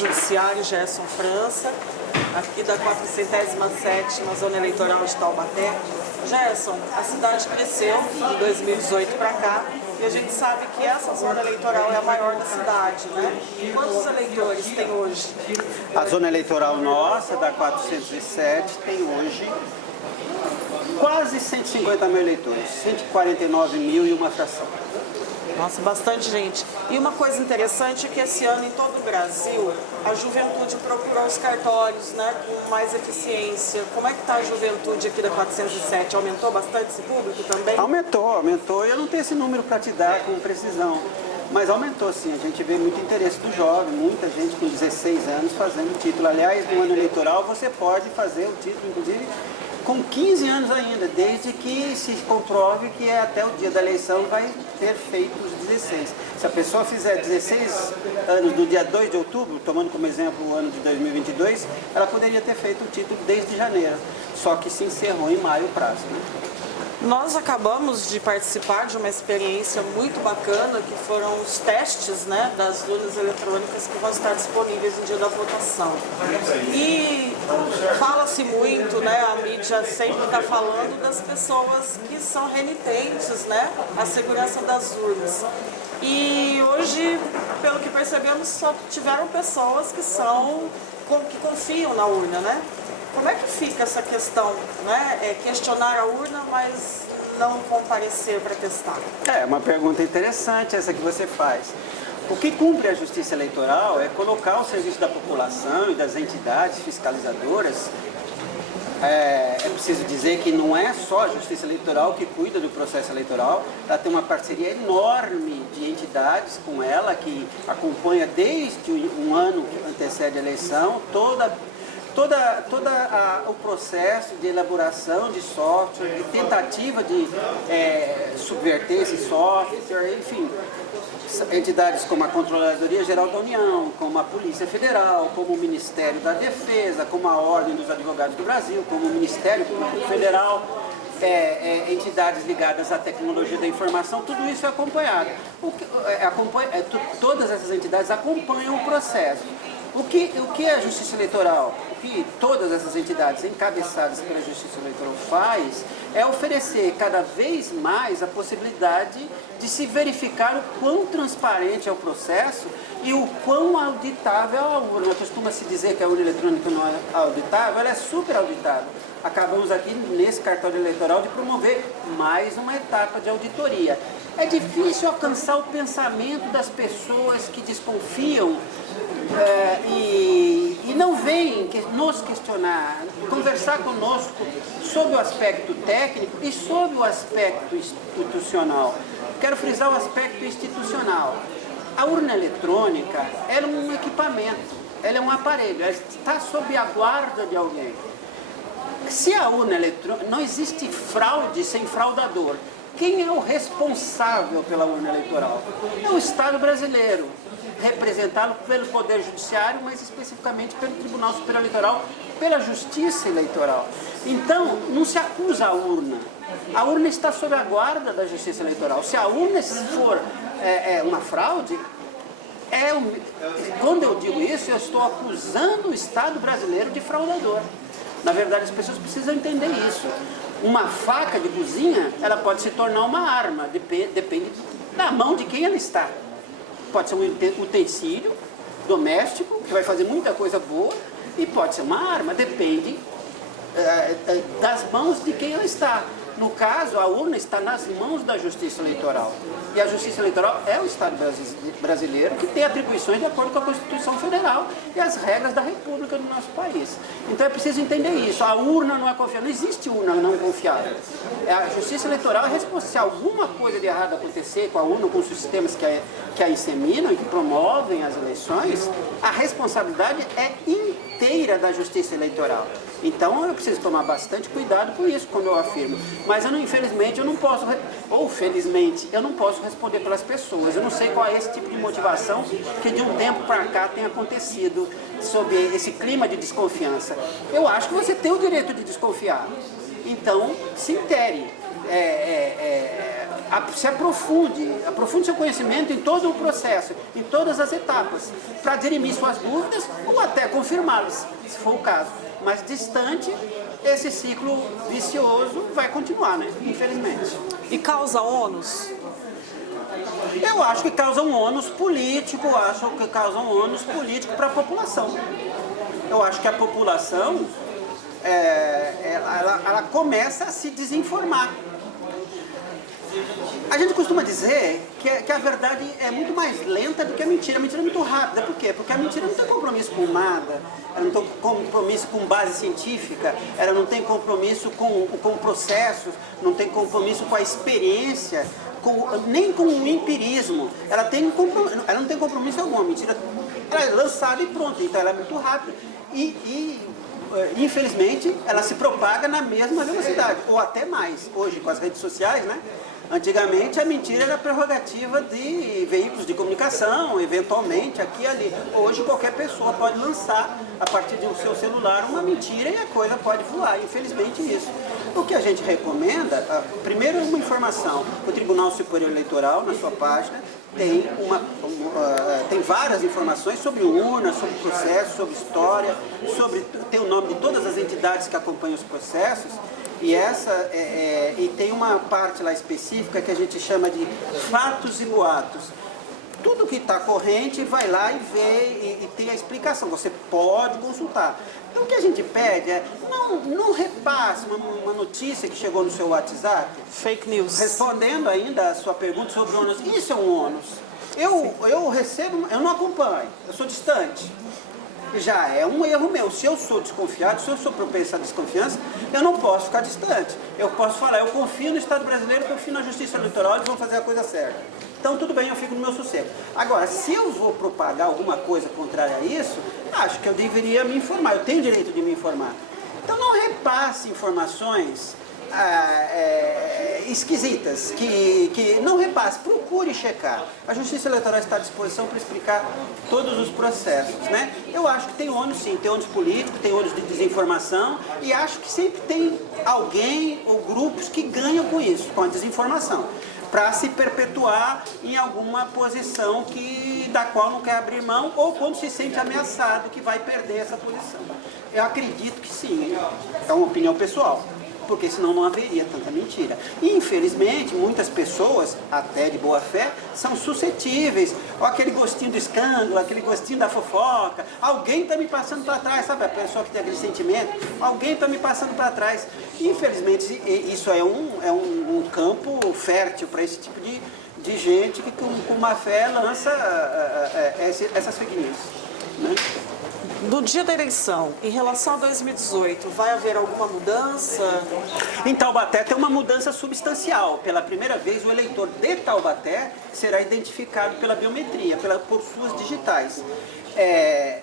Judiciário Gerson França, aqui da 407ª Zona Eleitoral de Taubaté. Gerson, a cidade cresceu de 2018 para cá e a gente sabe que essa zona eleitoral é a maior da cidade, né? Quantos eleitores tem hoje? A zona eleitoral nossa, da 407, tem hoje quase 150 mil eleitores, 149 mil e uma fração. Nossa, bastante gente. E uma coisa interessante é que esse ano em todo o Brasil a juventude procurou os cartórios, né, com mais eficiência. Como é que está a juventude aqui da 407? Aumentou bastante esse público também? Aumentou. Eu não tenho esse número para te dar com precisão, mas aumentou sim. A gente vê muito interesse do jovem, muita gente com 16 anos fazendo o título. Aliás, no ano eleitoral você pode fazer o título, inclusive, com 15 anos ainda, desde que se comprove que até o dia da eleição vai ter feito os 16. Se a pessoa fizer 16 anos do dia 2 de outubro, tomando como exemplo o ano de 2022, ela poderia ter feito o título desde janeiro, só que se encerrou em maio o prazo, né? Nós acabamos de participar de uma experiência muito bacana, que foram os testes, né, das urnas eletrônicas que vão estar disponíveis no dia da votação. E fala-se muito, né, a mídia sempre está falando das pessoas que são renitentes, né, à segurança das urnas. E hoje, pelo que percebemos, só tiveram pessoas que confiam na urna, né? Como é que fica essa questão, né? Questionar a urna, mas não comparecer para testar? É uma pergunta interessante essa que você faz. O que cumpre a Justiça Eleitoral é colocar ao serviço da população e das entidades fiscalizadoras. É preciso dizer que não é só a Justiça Eleitoral que cuida do processo eleitoral, ela tem uma parceria enorme de entidades com ela, que acompanha desde um ano que antecede a eleição, todo o processo de elaboração de software, de tentativa de subverter esse software, enfim. Entidades como a Controladoria Geral da União, como a Polícia Federal, como o Ministério da Defesa, como a Ordem dos Advogados do Brasil, como o Ministério Público Federal, entidades ligadas à tecnologia da informação, tudo isso é acompanhado. Todas essas entidades acompanham o processo. O que a Justiça Eleitoral, o que todas essas entidades encabeçadas pela Justiça Eleitoral faz, é oferecer cada vez mais a possibilidade de se verificar o quão transparente é o processo e o quão auditável é a urna. Costuma-se dizer que a urna eletrônica não é auditável, ela é super auditável. Acabamos aqui, nesse cartório eleitoral, de promover mais uma etapa de auditoria. É difícil alcançar o pensamento das pessoas que desconfiam e não vêm nos questionar, conversar conosco sobre o aspecto técnico e sobre o aspecto institucional. Quero frisar o aspecto institucional. A urna eletrônica é um equipamento, ela é um aparelho, ela está sob a guarda de alguém. Se a urna eletrônica, não existe fraude sem fraudador. Quem é o responsável pela urna eleitoral? É o Estado brasileiro, representado pelo Poder Judiciário, mas especificamente pelo Tribunal Superior Eleitoral, pela Justiça Eleitoral. Então, não se acusa a urna. A urna está sob a guarda da Justiça Eleitoral. Se a urna for uma fraude, quando eu digo isso, eu estou acusando o Estado brasileiro de fraudador. Na verdade, as pessoas precisam entender isso. Uma faca de cozinha, ela pode se tornar uma arma, depende da mão de quem ela está. Pode ser um utensílio doméstico, que vai fazer muita coisa boa, e pode ser uma arma, depende das mãos de quem ela está. No caso, a urna está nas mãos da Justiça Eleitoral. E a Justiça Eleitoral é o Estado brasileiro que tem atribuições de acordo com a Constituição Federal e as regras da República do nosso país. Então é preciso entender isso. A urna não é confiável. Não existe urna não confiável. A Justiça Eleitoral é responsável. Se alguma coisa de errado acontecer com a urna, com os sistemas que a inseminam e que promovem as eleições, a responsabilidade é inteira da Justiça Eleitoral. Então eu preciso tomar bastante cuidado com isso quando eu afirmo. Mas infelizmente eu não posso, ou felizmente, eu não posso responder pelas pessoas. Eu não sei qual é esse tipo de motivação que de um tempo para cá tem acontecido sobre esse clima de desconfiança. Eu acho que você tem o direito de desconfiar. Então, se intere. se aprofunde seu conhecimento em todo o processo, em todas as etapas, para dirimir suas dúvidas ou até confirmá-las, se for o caso. Mas distante, esse ciclo vicioso vai continuar, né? Infelizmente. E causa ônus? Eu acho que causa um ônus político, para a população. Eu acho que a população, ela começa a se desinformar. A gente costuma dizer que a verdade é muito mais lenta do que a mentira. A mentira é muito rápida. Por quê? Porque a mentira não tem compromisso com nada, ela não tem compromisso com base científica, ela não tem compromisso com processos, não tem compromisso com a experiência, nem com o empirismo. Ela não tem compromisso algum. A mentira ela é lançada e pronto. Então ela é muito rápida. Infelizmente, ela se propaga na mesma velocidade, ou até mais. Hoje, com as redes sociais, né? Antigamente, a mentira era prerrogativa de veículos de comunicação, eventualmente, aqui e ali. Hoje, qualquer pessoa pode lançar, a partir do seu celular, uma mentira e a coisa pode voar. Infelizmente, isso. O que a gente recomenda, primeiro, uma informação. O Tribunal Superior Eleitoral, na sua página, tem várias informações sobre urna, sobre processo, sobre história, tem o nome de todas as entidades que acompanham os processos. E tem uma parte lá específica que a gente chama de fatos e boatos. Tudo que está corrente, vai lá e vê e tem a explicação. Você pode consultar. Então o que a gente pede é, não repasse uma notícia que chegou no seu WhatsApp. Fake news. Respondendo ainda a sua pergunta sobre ônus. Isso é um ônus. Eu recebo, eu não acompanho, eu sou distante. Já é um erro meu. Se eu sou desconfiado, se eu sou propenso à desconfiança, eu não posso ficar distante. Eu posso falar, eu confio no Estado brasileiro, confio na Justiça Eleitoral, eles vão fazer a coisa certa. Então tudo bem, eu fico no meu sossego. Agora, se eu vou propagar alguma coisa contrária a isso, acho que eu deveria me informar, eu tenho o direito de me informar. Então não repasse informações esquisitas, que não repasse, procure checar. A Justiça Eleitoral está à disposição para explicar todos os processos, né? Eu acho que tem ônus sim, tem ônus político, tem ônus de desinformação e acho que sempre tem alguém ou grupos que ganham com isso, com a desinformação, para se perpetuar em alguma posição da qual não quer abrir mão ou quando se sente ameaçado que vai perder essa posição. Eu acredito que sim, é uma opinião pessoal, porque senão não haveria tanta mentira. E, infelizmente, muitas pessoas, até de boa fé, são suscetíveis. Ó, aquele gostinho do escândalo, aquele gostinho da fofoca. Alguém está me passando para trás, sabe? A pessoa que tem aquele sentimento, alguém está me passando para trás. Infelizmente, isso é um campo fértil para esse tipo de gente que com má fé lança essas fake news, né? No dia da eleição, em relação a 2018, vai haver alguma mudança? Em Taubaté tem uma mudança substancial. Pela primeira vez, o eleitor de Taubaté será identificado pela biometria, por suas digitais. É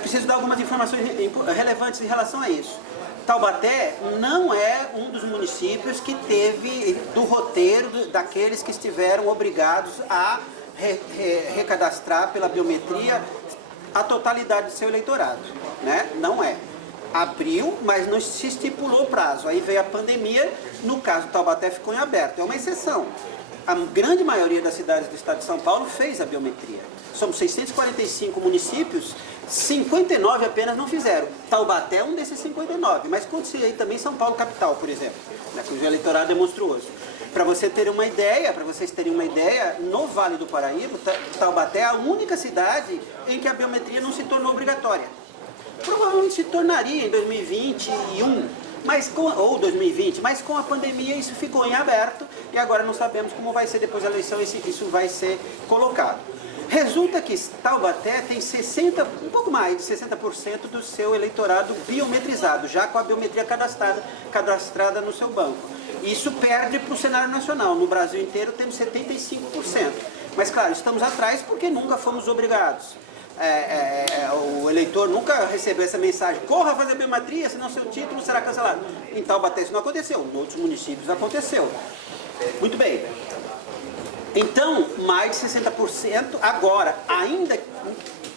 preciso dar algumas informações relevantes em relação a isso. Taubaté não é um dos municípios que teve do roteiro daqueles que estiveram obrigados a recadastrar pela biometria a totalidade do seu eleitorado, né? Não é. Abriu, mas não se estipulou prazo. Aí veio a pandemia, no caso Taubaté ficou em aberto. É uma exceção. A grande maioria das cidades do estado de São Paulo fez a biometria. Somos 645 municípios, 59 apenas não fizeram. Taubaté é um desses 59, mas aconteceu aí também São Paulo capital, por exemplo, né, cujo eleitorado é monstruoso. Para vocês terem uma ideia, no Vale do Paraíba, Taubaté é a única cidade em que a biometria não se tornou obrigatória. Provavelmente se tornaria em 2021, ou 2020, mas com a pandemia isso ficou em aberto e agora não sabemos como vai ser depois da eleição, isso vai ser colocado. Resulta que Taubaté tem um pouco mais de 60% do seu eleitorado biometrizado, já com a biometria cadastrada no seu banco. Isso perde para o cenário nacional. No Brasil inteiro temos 75%. Mas claro, estamos atrás porque nunca fomos obrigados. O eleitor nunca recebeu essa mensagem, corra fazer biometria, senão seu título será cancelado. Em Taubaté isso não aconteceu, em outros municípios aconteceu. Muito bem. Então, mais de 60%, agora, ainda,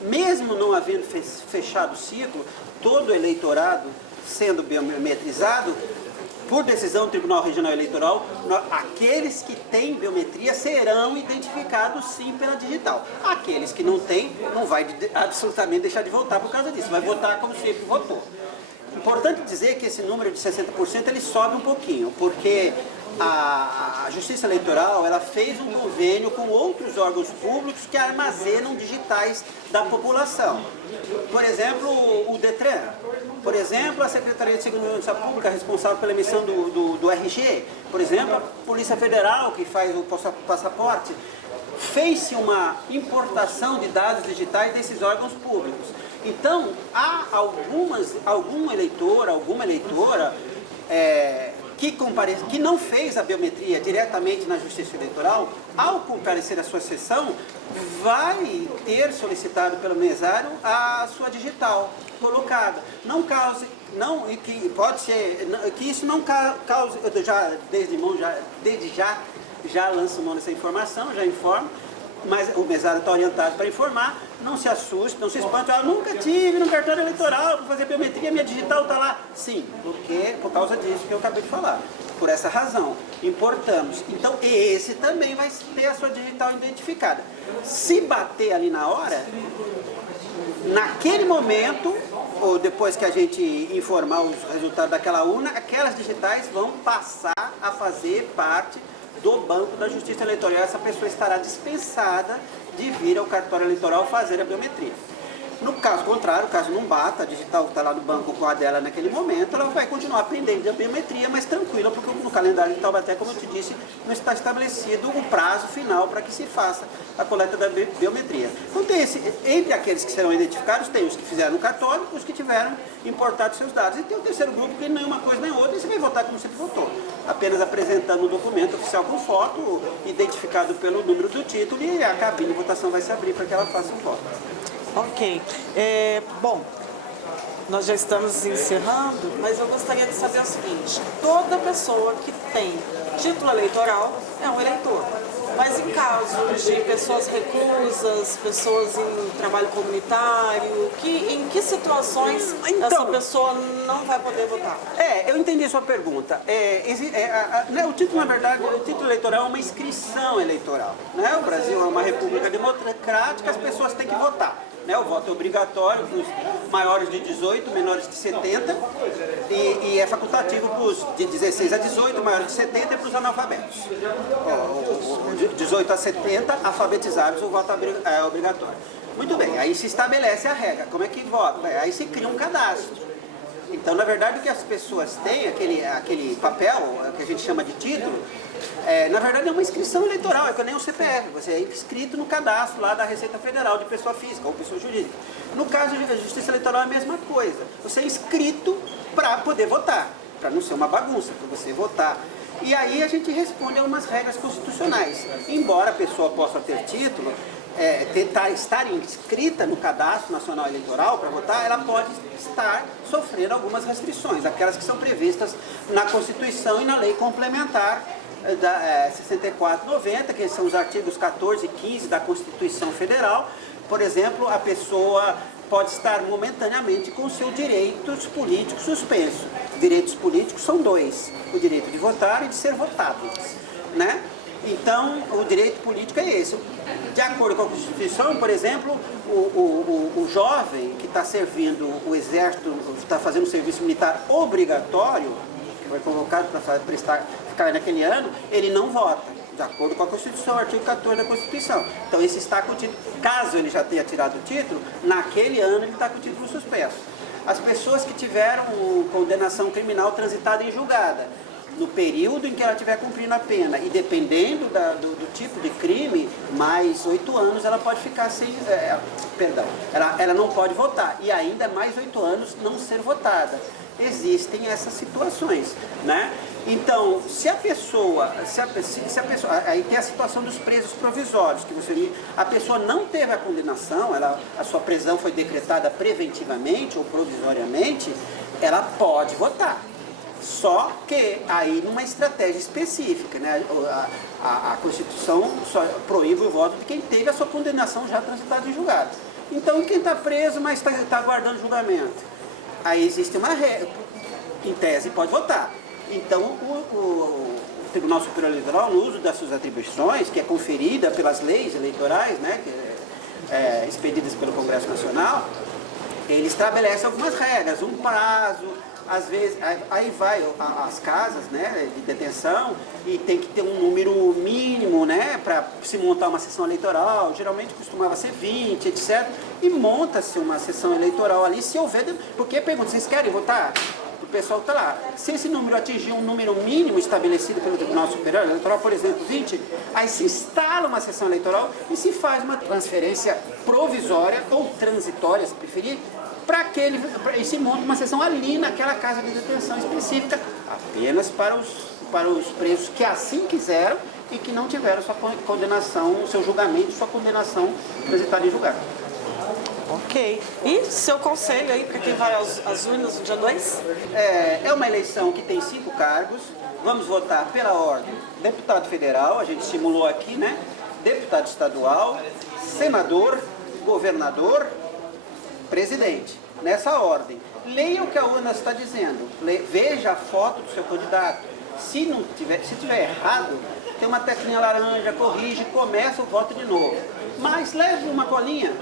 mesmo não havendo fechado o ciclo, todo o eleitorado sendo biometrizado, por decisão do Tribunal Regional Eleitoral, aqueles que têm biometria serão identificados sim pela digital. Aqueles que não têm, não vai absolutamente deixar de votar por causa disso, vai votar como sempre votou. Importante dizer que esse número de 60% ele sobe um pouquinho, porque a Justiça Eleitoral ela fez um convênio com outros órgãos públicos que armazenam digitais da população. Por exemplo, o Detran, por exemplo, a Secretaria de Segurança Pública responsável pela emissão do RG, por exemplo, a Polícia Federal que faz o passaporte, fez-se uma importação de dados digitais desses órgãos públicos. Então, há algum eleitor, alguma eleitora que não fez a biometria diretamente na Justiça Eleitoral, ao comparecer à sua sessão, vai ter solicitado pelo mesário a sua digital colocada. Não cause, não, e que pode ser, que isso não cause, eu já desde já lanço mão dessa informação, já informo, mas o mesário está orientado para informar, não se assuste, não se espante, eu nunca tive no cartório eleitoral para fazer biometria, minha digital está lá. Sim, por causa disso que eu acabei de falar. Por essa razão, importamos. Então, esse também vai ter a sua digital identificada. Se bater ali na hora, naquele momento, ou depois que a gente informar os resultados daquela urna, aquelas digitais vão passar a fazer parte do banco da Justiça Eleitoral. Essa pessoa estará dispensada de vir ao cartório eleitoral fazer a biometria. No caso contrário, caso não bata, a digital que está lá no banco com a dela naquele momento, ela vai continuar aprendendo a biometria, mas tranquila, porque no calendário de Taubaté, como eu te disse, não está estabelecido o prazo final para que se faça a coleta da biometria. Então tem entre aqueles que serão identificados, tem os que fizeram no cartório, os que tiveram importado seus dados. E tem o terceiro grupo que nem uma coisa nem outra, e você vai votar como sempre votou, apenas apresentando um documento oficial com foto, identificado pelo número do título, e a cabine de votação vai se abrir para que ela faça o voto. Ok. Bom, nós já estamos encerrando, mas eu gostaria de saber o seguinte: toda pessoa que tem título eleitoral é um eleitor. Mas em caso de pessoas reclusas, pessoas em trabalho comunitário, em que situações essa pessoa não vai poder votar? Eu entendi a sua pergunta. O título, na verdade, o título eleitoral é uma inscrição eleitoral. Né? O Brasil é uma república democrática, as pessoas têm que votar. Né? O voto é obrigatório para os maiores de 18, menores de 70, e é facultativo para os de 16 a 18, maiores de 70 e para os analfabetos. De 18 a 70, alfabetizados, o voto é obrigatório. Muito bem, aí se estabelece a regra. Como é que vota? Aí se cria um cadastro. Então, na verdade, o que as pessoas têm, aquele papel, que a gente chama de título, na verdade é uma inscrição eleitoral, é que nem um CPF, você é inscrito no cadastro lá da Receita Federal de pessoa física ou pessoa jurídica. No caso da Justiça Eleitoral é a mesma coisa, você é inscrito para poder votar, para não ser uma bagunça, para você votar. E aí a gente responde a umas regras constitucionais. Embora a pessoa possa ter título, estar inscrita no Cadastro Nacional Eleitoral para votar, ela pode estar sofrendo algumas restrições, aquelas que são previstas na Constituição e na Lei Complementar da 64/90, que são os artigos 14 e 15 da Constituição Federal. Por exemplo, a pessoa pode estar momentaneamente com seus direitos políticos suspensos. Direitos políticos são dois: o direito de votar e de ser votado, né? Então, o direito político é esse. De acordo com a Constituição, por exemplo, o jovem que está servindo o exército, está fazendo um serviço militar obrigatório, que foi convocado para ficar naquele ano, ele não vota, de acordo com a Constituição, artigo 14 da Constituição. Então, esse está com o título, caso ele já tenha tirado o título, naquele ano ele está com o título suspenso. As pessoas que tiveram condenação criminal transitada em julgada, no período em que ela estiver cumprindo a pena, e dependendo do tipo de crime, mais 8 anos ela pode ficar sem, ela não pode votar, e ainda mais 8 anos não ser votada. Existem essas situações, né? Então, se a pessoa, aí tem a situação dos presos provisórios, que a pessoa não teve a condenação, a sua prisão foi decretada preventivamente ou provisoriamente, ela pode votar. Só que aí numa estratégia específica, né? A Constituição só proíbe o voto de quem teve a sua condenação já transitada em julgado. Então, quem está preso, mas está aguardando julgamento, aí existe uma regra, em tese pode votar. Então, o Tribunal Superior Eleitoral, no uso das suas atribuições, que é conferida pelas leis eleitorais, né, expedidas pelo Congresso Nacional, ele estabelece algumas regras, um prazo, às vezes, aí vai as casas, né, de detenção e tem que ter um número mínimo, né, para se montar uma sessão eleitoral, geralmente costumava ser 20, etc. E monta-se uma sessão eleitoral ali, se houver, porque pergunta, vocês querem votar? O pessoal está lá. Se esse número atingir um número mínimo estabelecido pelo Tribunal Superior Eleitoral, por exemplo, 20, aí se instala uma sessão eleitoral e se faz uma transferência provisória ou transitória, se preferir, e se monta uma sessão ali naquela casa de detenção específica, apenas para os presos que assim quiseram e que não tiveram sua condenação, seu julgamento, sua condenação transitada em julgado. Ok. E seu conselho aí para quem vai às urnas no dia 2? É uma eleição que tem 5 cargos. Vamos votar pela ordem. Deputado federal, a gente simulou aqui, né? Deputado estadual, senador, governador, presidente. Nessa ordem. Leia o que a urna está dizendo. Veja a foto do seu candidato. Se tiver errado, tem uma teclinha laranja, corrige, começa o voto de novo. Mas leve uma colinha.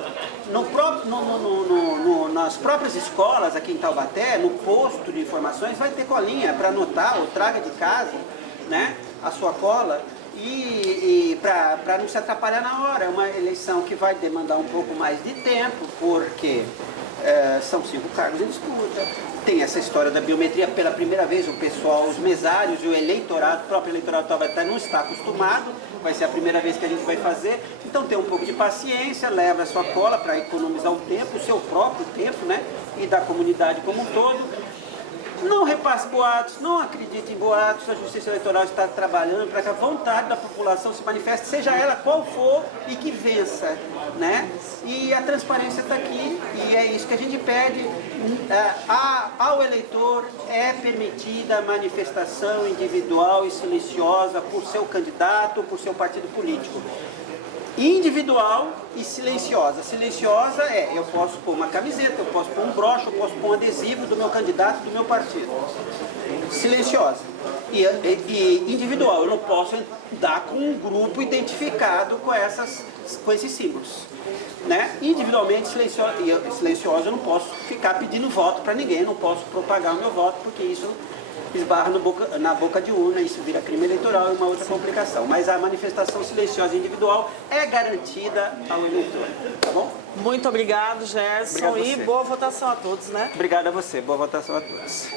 Nas próprias escolas aqui em Taubaté, no posto de informações, vai ter colinha para anotar, ou traga de casa, né, a sua cola, e para não se atrapalhar na hora. É uma eleição que vai demandar um pouco mais de tempo, porque são 5 cargos em disputa. Tem essa história da biometria, pela primeira vez o pessoal, os mesários e o eleitorado, o próprio eleitorado talvez não está acostumado, vai ser a primeira vez que a gente vai fazer, então tem um pouco de paciência, leva a sua cola para economizar o tempo, o seu próprio tempo, né, e da comunidade como um todo. Não repasse boatos, não acredite em boatos, a Justiça Eleitoral está trabalhando para que a vontade da população se manifeste, seja ela qual for, e que vença, né? E a transparência está aqui, e é isso que a gente pede. Ao eleitor é permitida a manifestação individual e silenciosa por seu candidato ou por seu partido político. Individual e silenciosa. Silenciosa eu posso pôr uma camiseta, eu posso pôr um broche, eu posso pôr um adesivo do meu candidato, do meu partido. Silenciosa. E individual, eu não posso dar com um grupo identificado com esses símbolos. Né? Individualmente silenciosa, eu não posso ficar pedindo voto para ninguém, não posso propagar o meu voto, porque isso esbarra na boca de urna, isso vira crime eleitoral e uma outra complicação. Mas a manifestação silenciosa individual é garantida ao eleitor, tá bom? Muito obrigado, Gerson, Obrigado e boa votação a todos, né? Obrigado a você, boa votação a todos.